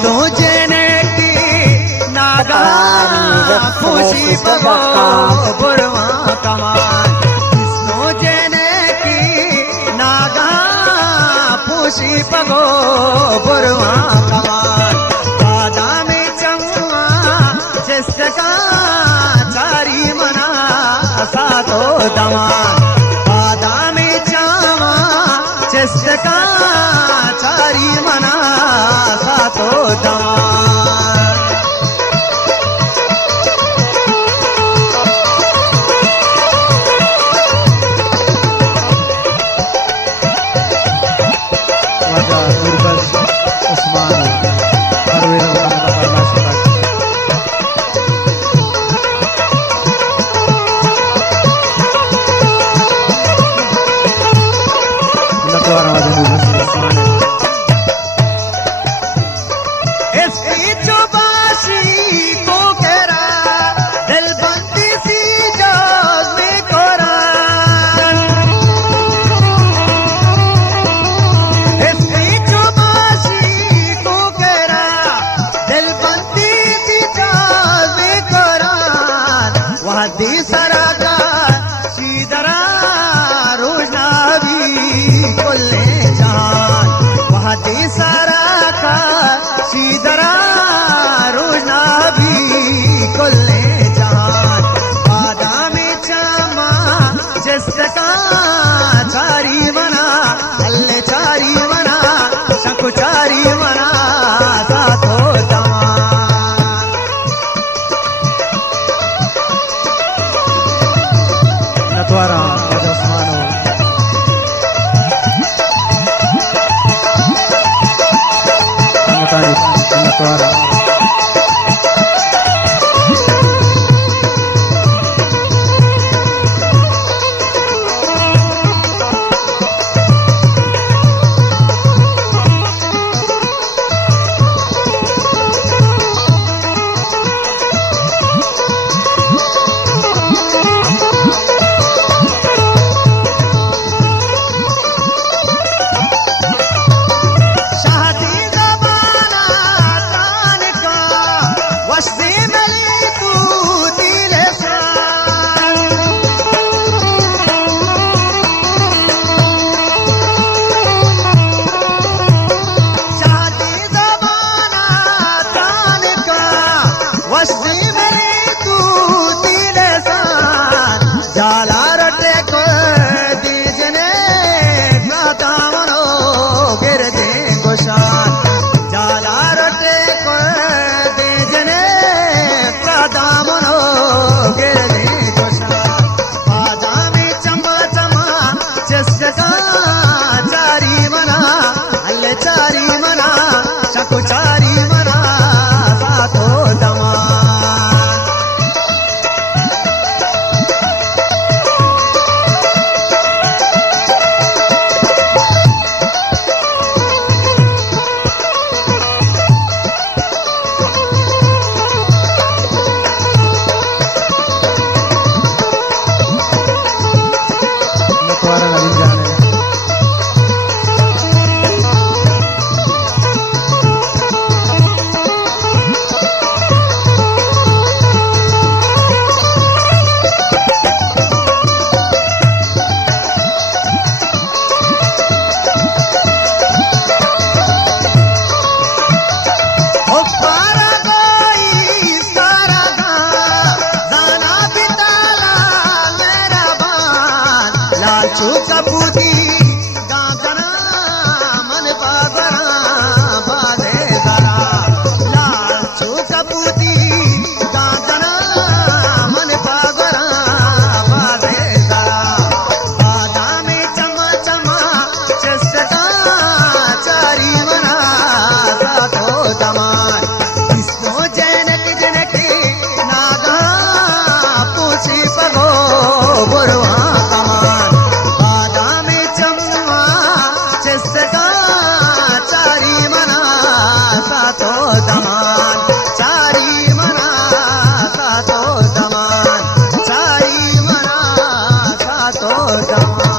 विष्णु जेने की नागा खुशी पगो बुरवा कमान विष्णु जेने की नागा खुशी पगो बुरवा कमान बादामी चम्मा जिसका चारी मना सातो दमान बादामी चम्मा जिसका चारी मना सातो दमान wajah Nurbas Usman Harwira Masyarakat Menatuara wajah Nurbas Usman तीसरा का सीधरा रोजना भी कुल्ले जान वहाँ तीसरा का सीधरा रोजना भी कुल्ले जान बादामी चमा जिसका चारी मना अल्ले चारी मना शंकु चारी मना सातो Menatuara wajah Usmano Menatuara जाला रटे को दीजने दामनो गिर दे गोशान जाला रटे को दीजने दामनो गिर दे गोशान बादामी चमा चमा जिसका चारी मना अल्ले चारी मना चकु चारी मना सातो दमा कपूती गागरा मन पागरा बाधे दरा लाचू कपूती गागरा मन पागरा बाधे दरा बादामी चमा चमा जिसका चारी मना सातो दमान विष्णु जनक जनक नागा पूछी पगो बुरवा कमान जिसका चारी मना सातो दमान चारी मना सातो दमान चारी मना सातो दमान